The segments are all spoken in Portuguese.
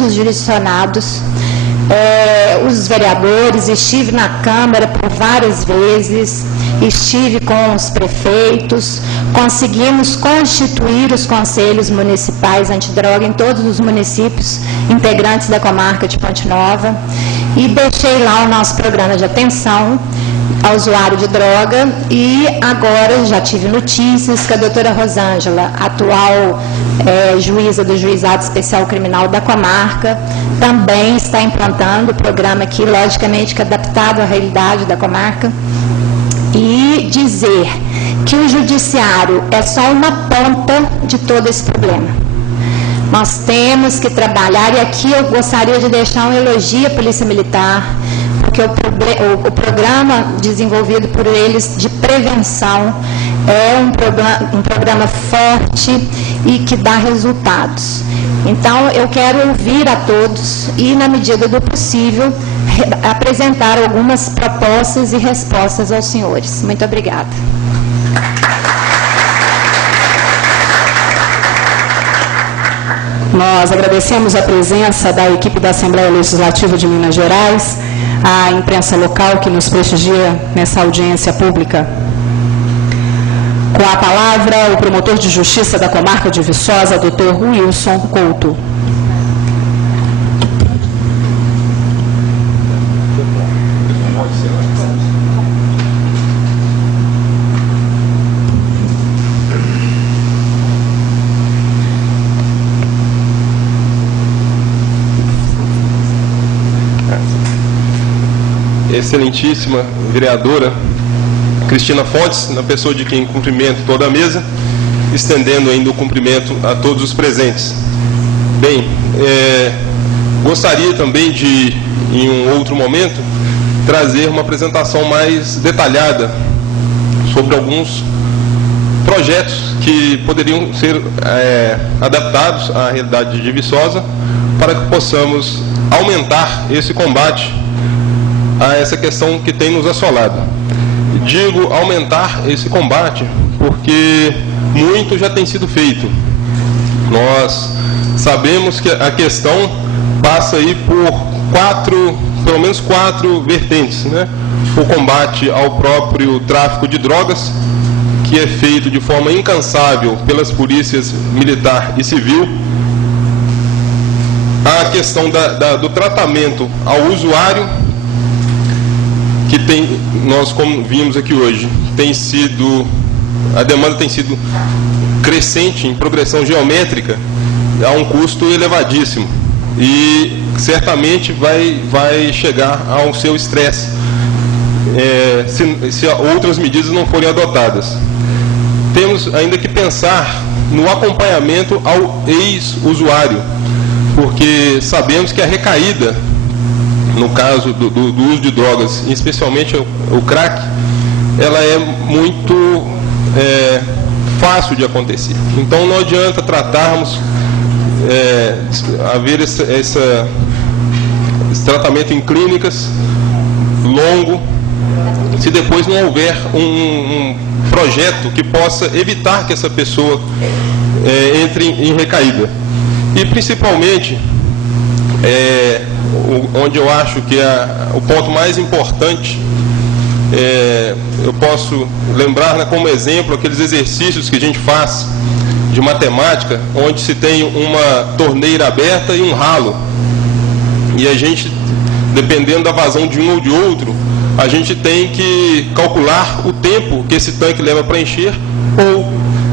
dos jurisdicionados, os vereadores, estive na Câmara por várias vezes, estive com os prefeitos, conseguimos constituir os conselhos municipais antidroga em todos os municípios integrantes da comarca de Ponte Nova e deixei lá o nosso programa de atenção ao usuário de droga e agora já tive notícias que a doutora Rosângela, atual juíza do Juizado Especial Criminal da comarca, também está implantando o programa aqui, logicamente que adaptado à realidade da comarca, e dizer que o judiciário é só uma ponta de todo esse problema. Nós temos que trabalhar, e aqui eu gostaria de deixar um elogio à Polícia Militar, porque o programa desenvolvido por eles de prevenção é um programa forte e que dá resultados. Então, eu quero ouvir a todos e, na medida do possível, apresentar algumas propostas e respostas aos senhores. Muito obrigada. Nós agradecemos a presença da equipe da Assembleia Legislativa de Minas Gerais, a imprensa local que nos prestigia nessa audiência pública. Com a palavra, o promotor de Justiça da Comarca de Viçosa, Dr. Wilson Couto. Excelentíssima vereadora Cristina Fontes, na pessoa de quem cumprimento toda a mesa, estendendo ainda o cumprimento a todos os presentes. Bem, gostaria também de, em um outro momento, trazer uma apresentação mais detalhada sobre alguns projetos que poderiam ser adaptados à realidade de Viçosa para que possamos aumentar esse combate a essa questão que tem nos assolado. Digo aumentar esse combate porque muito já tem sido feito. Nós sabemos que a questão passa aí por pelo menos quatro vertentes, né? O combate ao próprio tráfico de drogas, que é feito de forma incansável pelas polícias militar e civil. A questão do tratamento ao usuário, que nós, como vimos aqui hoje, a demanda tem sido crescente, em progressão geométrica, a um custo elevadíssimo. E certamente vai chegar ao seu estresse, se outras medidas não forem adotadas. Temos ainda que pensar no acompanhamento ao ex-usuário, porque sabemos que a recaída, no caso do uso de drogas, especialmente o crack, ela é muito fácil de acontecer. Então não adianta tratarmos, haver esse tratamento em clínicas longo, se depois não houver um projeto que possa evitar que essa pessoa entre em recaída. E principalmente, onde eu acho que o ponto mais importante, eu posso lembrar, como exemplo aqueles exercícios que a gente faz de matemática, onde se tem uma torneira aberta e um ralo, e a gente, dependendo da vazão de um ou de outro, a gente tem que calcular o tempo que esse tanque leva para encher ou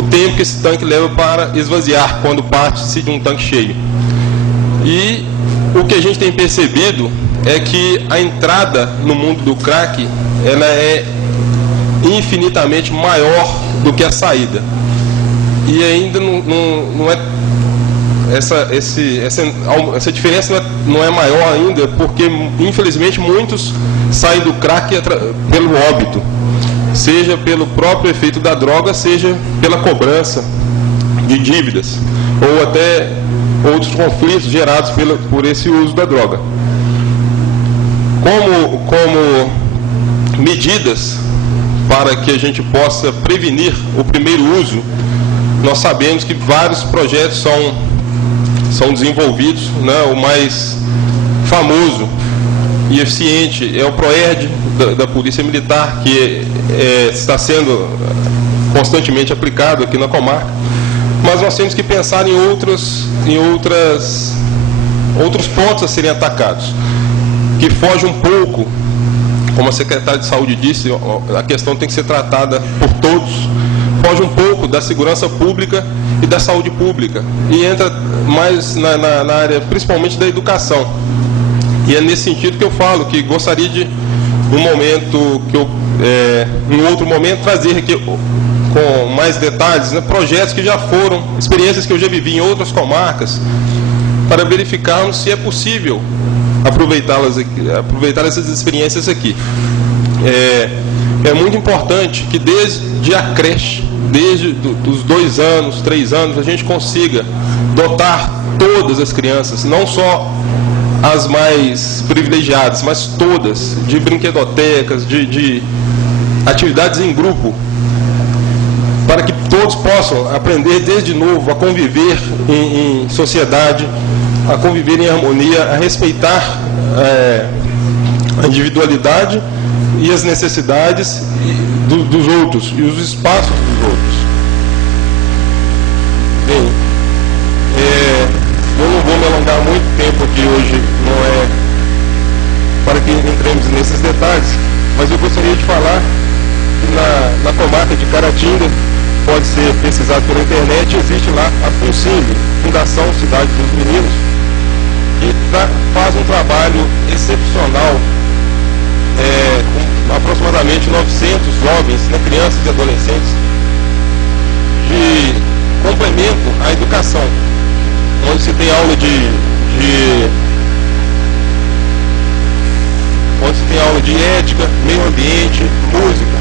o tempo que esse tanque leva para esvaziar, quando parte-se de um tanque cheio. E o que a gente tem percebido é que a entrada no mundo do crack, ela é infinitamente maior do que a saída. E ainda não é essa diferença não é maior ainda, porque infelizmente muitos saem do crack pelo óbito, seja pelo próprio efeito da droga, seja pela cobrança de dívidas, ou até outros conflitos gerados por esse uso da droga. Como medidas para que a gente possa prevenir o primeiro uso, nós sabemos que vários projetos são são desenvolvidos, né? O mais famoso e eficiente é o PROERD da Polícia Militar, que está sendo constantemente aplicado aqui na comarca, mas nós temos que pensar em outros pontos a serem atacados, que foge um pouco, como a secretária de Saúde disse, a questão tem que ser tratada por todos, foge um pouco da segurança pública e da saúde pública, e entra mais na área, principalmente da educação. E é nesse sentido que eu falo que gostaria de, em outro momento, trazer aqui com mais detalhes, né, projetos que já foram, experiências que eu já vivi em outras comarcas, para verificarmos se é possível aproveitar essas experiências aqui. É muito importante que desde a creche, desde os 2 anos, 3 anos, a gente consiga dotar todas as crianças, não só as mais privilegiadas, mas todas, de brinquedotecas, de atividades em grupo, para que todos possam aprender desde novo a conviver em sociedade, a conviver em harmonia, a respeitar a individualidade e as necessidades dos outros e os espaços dos outros. Bem, eu não vou me alongar muito tempo aqui hoje, não é para que entremos nesses detalhes, mas eu gostaria de falar que na comarca de Caratinga, pode ser pesquisado pela internet, existe lá a FUNCIMB, Fundação Cidade dos Meninos, que faz um trabalho excepcional, com aproximadamente 900 jovens, né, crianças e adolescentes, de complemento à educação, onde se tem aula onde se tem aula de ética, meio ambiente, música.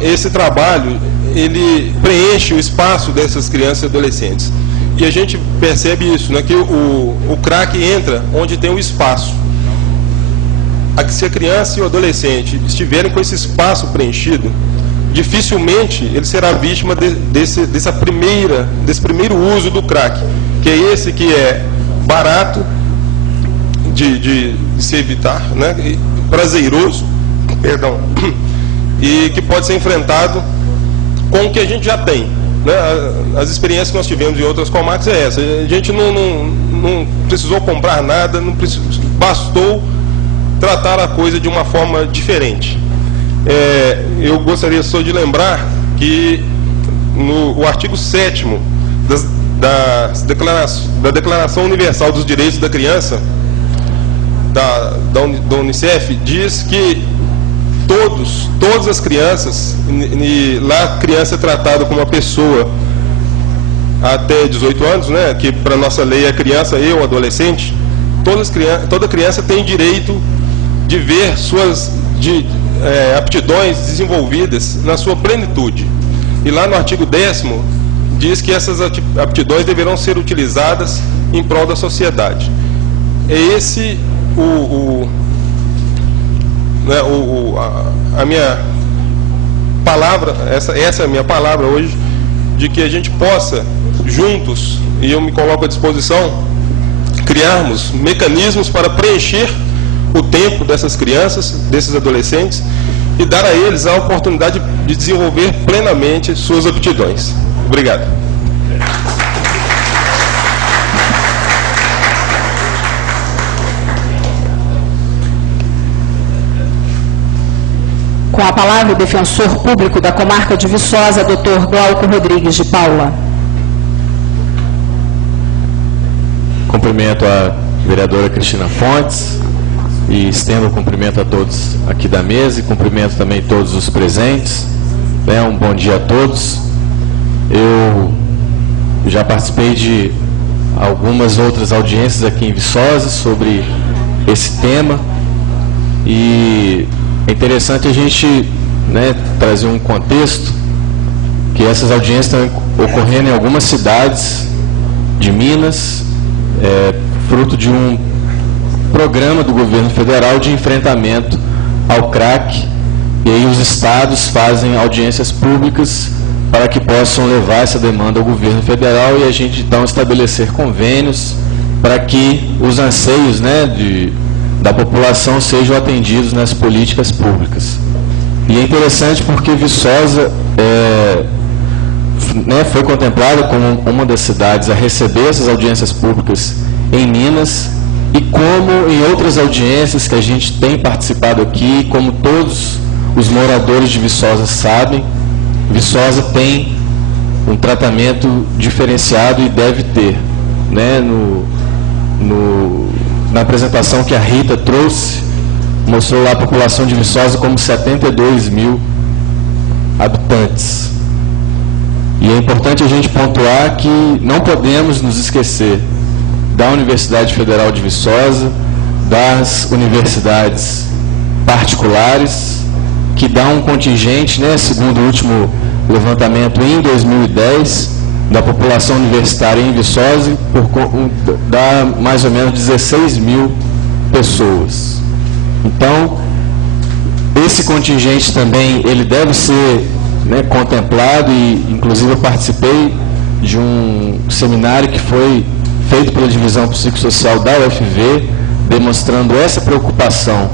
Esse trabalho, ele preenche o espaço dessas crianças e adolescentes. E a gente percebe isso, né, que o crack entra onde tem o espaço. Se a criança e o adolescente estiverem com esse espaço preenchido, dificilmente ele será vítima desse primeiro uso do crack, que é esse que é barato de se evitar, né, e prazeroso, perdão, e que pode ser enfrentado com o que a gente já tem, né? As experiências que nós tivemos em outras comarcas é essa. A gente não precisou comprar nada, bastou tratar a coisa de uma forma diferente. Eu gostaria só de lembrar que no artigo 7º da Declaração Universal dos Direitos da Criança, da Unicef, diz que todas as crianças, e lá a criança é tratada como uma pessoa até 18 anos, né, que para a nossa lei é criança e o adolescente, toda criança tem direito de ver suas aptidões desenvolvidas na sua plenitude. E lá no artigo 10º diz que essas aptidões deverão ser utilizadas em prol da sociedade. É esse a minha palavra, essa é a minha palavra hoje, de que a gente possa, juntos, e eu me coloco à disposição, criarmos mecanismos para preencher o tempo dessas crianças, desses adolescentes, e dar a eles a oportunidade de desenvolver plenamente suas aptidões. Obrigado. Com a palavra, o defensor público da comarca de Viçosa, Dr. Glauco Rodrigues de Paula. Cumprimento a vereadora Cristina Fontes e estendo o cumprimento a todos aqui da mesa e cumprimento também todos os presentes. Um bom dia a todos. Eu já participei de algumas outras audiências aqui em Viçosa sobre esse tema e é interessante a gente trazer um contexto que essas audiências estão ocorrendo em algumas cidades de Minas, fruto de um programa do governo federal de enfrentamento ao crack, e aí os estados fazem audiências públicas para que possam levar essa demanda ao governo federal e a gente então estabelecer convênios para que os anseios da população sejam atendidos nas políticas públicas. E é interessante porque Viçosa foi contemplada como uma das cidades a receber essas audiências públicas em Minas, e como em outras audiências que a gente tem participado aqui, como todos os moradores de Viçosa sabem, Viçosa tem um tratamento diferenciado e deve ter. Na apresentação que a Rita trouxe, mostrou lá a população de Viçosa como 72 mil habitantes. E é importante a gente pontuar que não podemos nos esquecer da Universidade Federal de Viçosa, das universidades particulares, que dá um contingente, segundo o último levantamento em 2010, da população universitária em Viçosa, dá mais ou menos 16 mil pessoas. Então, esse contingente também ele deve ser contemplado, e inclusive eu participei de um seminário que foi feito pela Divisão Psicossocial da UFV, demonstrando essa preocupação,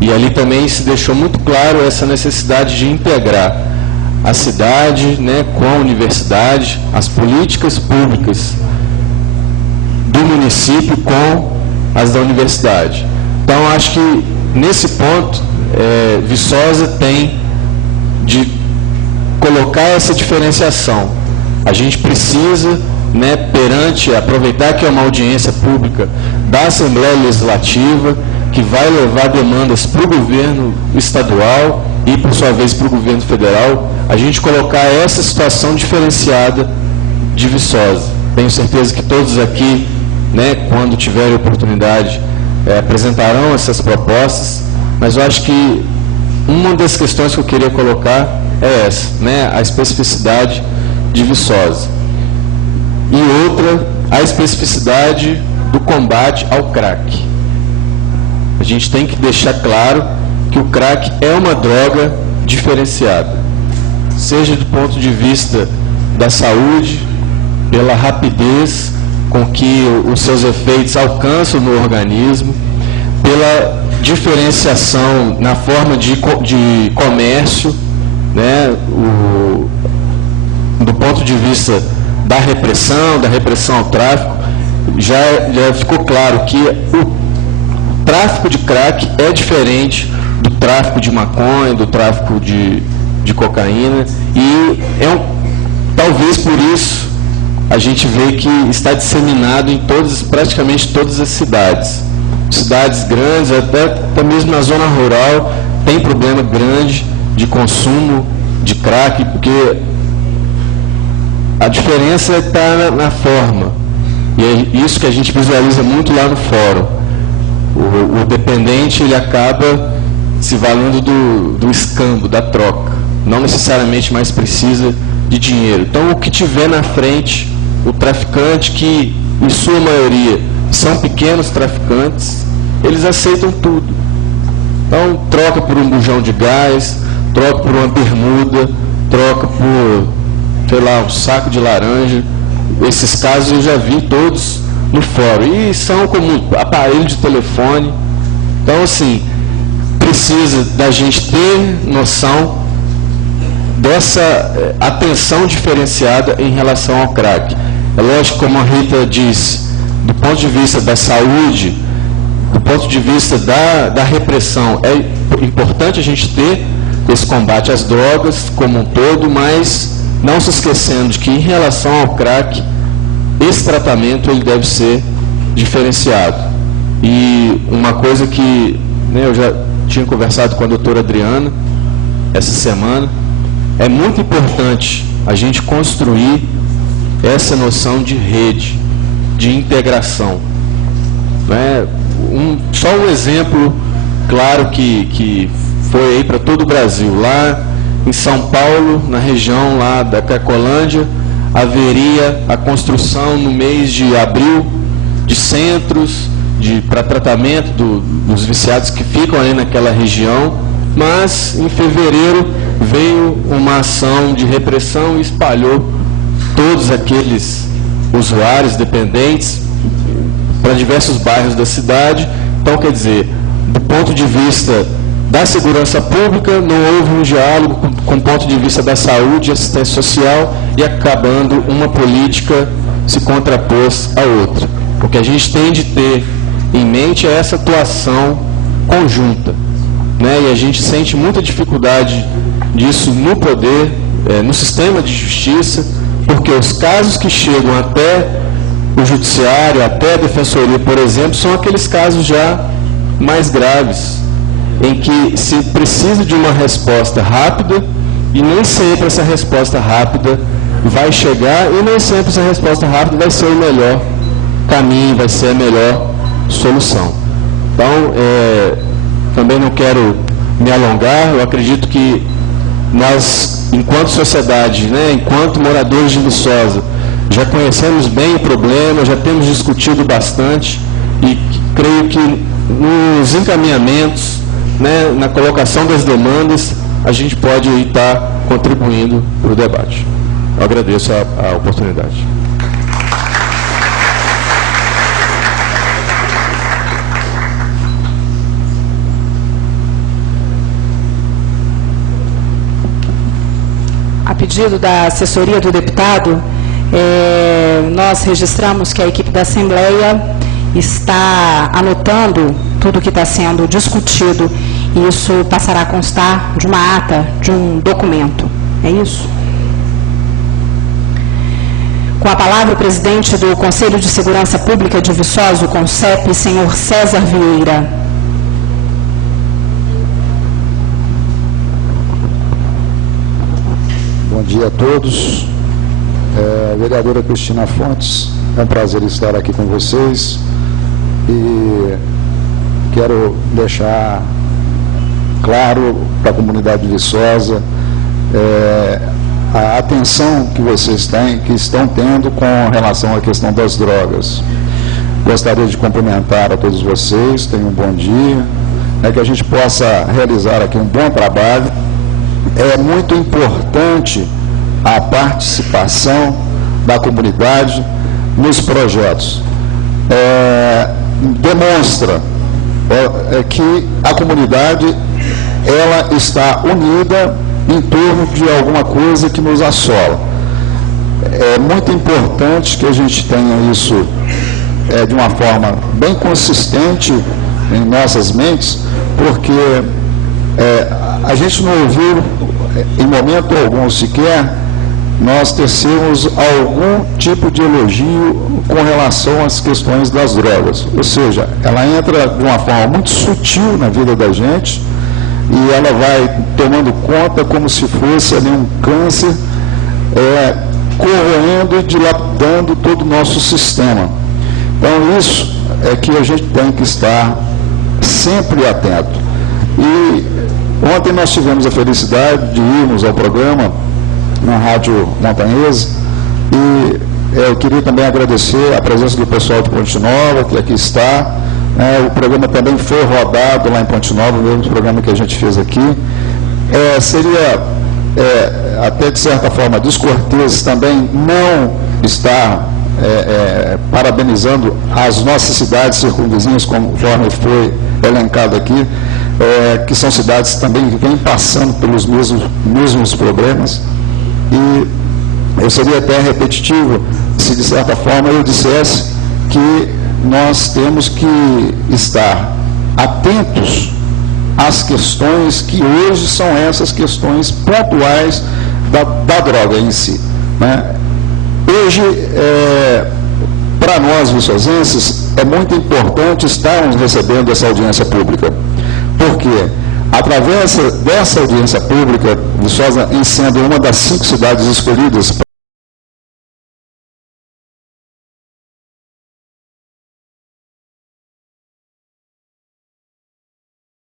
e ali também se deixou muito claro essa necessidade de integrar a cidade com a universidade, as políticas públicas do município com as da universidade. Então, acho que nesse ponto, Viçosa tem de colocar essa diferenciação. A gente precisa, aproveitar que é uma audiência pública da Assembleia Legislativa, que vai levar demandas para o governo estadual e, por sua vez, para o governo federal, a gente colocar essa situação diferenciada de Viçosa. Tenho certeza que todos aqui, quando tiverem oportunidade, apresentarão essas propostas, mas eu acho que uma das questões que eu queria colocar é essa, a especificidade de Viçosa. E outra, a especificidade do combate ao crack. A gente tem que deixar claro que o crack é uma droga diferenciada, seja do ponto de vista da saúde, pela rapidez com que os seus efeitos alcançam no organismo, pela diferenciação na forma de comércio, do ponto de vista da repressão ao tráfico, já ficou claro que o tráfico de crack é diferente do tráfico de maconha, do tráfico de cocaína, e talvez por isso a gente vê que está disseminado em praticamente todas as cidades. Cidades grandes, até mesmo na zona rural, tem problema grande de consumo de crack, porque a diferença está na forma. E é isso que a gente visualiza muito lá no fórum. O dependente ele acaba se valendo do escambo, da troca. Não necessariamente mais precisa de dinheiro. Então, o que tiver na frente, o traficante, que em sua maioria são pequenos traficantes, eles aceitam tudo. Então, troca por um bujão de gás, troca por uma bermuda, troca por, um saco de laranja. Esses casos eu já vi todos no fórum. E são como aparelho de telefone. Então, assim, precisa da gente ter noção dessa atenção diferenciada em relação ao crack. É lógico, como a Rita disse, do ponto de vista da saúde, do ponto de vista da repressão, é importante a gente ter esse combate às drogas como um todo, mas não se esquecendo de que, em relação ao crack, esse tratamento ele deve ser diferenciado. E uma coisa que eu já tinha conversado com a doutora Adriana essa semana, é muito importante a gente construir essa noção de rede, de integração. Né? Só um exemplo claro que foi aí para todo o Brasil. Lá em São Paulo, na região lá da Cracolândia, haveria a construção no mês de abril de centros para tratamento dos viciados que ficam ali naquela região, mas em fevereiro veio uma ação de repressão e espalhou todos aqueles usuários dependentes para diversos bairros da cidade. Então, quer dizer, do ponto de vista da segurança pública, não houve um diálogo com o ponto de vista da saúde e assistência social, e acabando uma política se contrapôs à outra. O que a gente tem de ter em mente é essa atuação conjunta, né? E a gente sente muita dificuldade disso no poder, no sistema de justiça, porque os casos que chegam até o judiciário, até a defensoria, por exemplo, são aqueles casos já mais graves, em que se precisa de uma resposta rápida, e nem sempre essa resposta rápida vai chegar, e nem sempre essa resposta rápida vai ser o melhor caminho, vai ser a melhor solução. Então, também não quero me alongar. Eu acredito que nós, enquanto sociedade, né, enquanto moradores de Viçosa, já conhecemos bem o problema, já temos discutido bastante, e creio que nos encaminhamentos, né, na colocação das demandas, a gente pode estar contribuindo para o debate. Eu agradeço a oportunidade. A pedido da assessoria do deputado, nós registramos que a equipe da Assembleia está anotando tudo o que está sendo discutido, e isso passará a constar de uma ata, de um documento. É isso? Com a palavra, o presidente do Conselho de Segurança Pública de Viçosa, o CONSEP, senhor César Vieira. Bom dia a todos. Vereadora Cristina Fontes, é um prazer estar aqui com vocês, e quero deixar claro para a comunidade de Viçosa a atenção que vocês estão tendo com relação à questão das drogas. Gostaria de cumprimentar a todos vocês, tenham um bom dia, que a gente possa realizar aqui um bom trabalho. É muito importante a participação da comunidade nos projetos. Demonstra que a comunidade ela está unida em torno de alguma coisa que nos assola. É muito importante que a gente tenha isso de uma forma bem consistente em nossas mentes, porque a gente não ouviu em momento algum sequer nós tecemos algum tipo de elogio com relação às questões das drogas. Ou seja, ela entra de uma forma muito sutil na vida da gente, e ela vai tomando conta como se fosse ali um câncer, corroendo e dilapidando todo o nosso sistema. Então, isso é que a gente tem que estar sempre atento. E ontem nós tivemos a felicidade de irmos ao programa na Rádio Montanhesa, e eu queria também agradecer a presença do pessoal de Ponte Nova, que aqui está. O programa também foi rodado lá em Ponte Nova, o mesmo programa que a gente fez aqui. Seria até de certa forma descortês também não estar parabenizando as nossas cidades circunvizinhas, conforme foi elencado aqui, que são cidades também que vêm passando pelos mesmos problemas. E eu seria até repetitivo se de certa forma eu dissesse que nós temos que estar atentos às questões que hoje são essas questões pontuais da droga em si, né? Hoje, para nós viçosenses, é muito importante estarmos recebendo essa audiência pública, porque Através dessa audiência pública, Viçosa, em sendo uma das 5 cidades escolhidas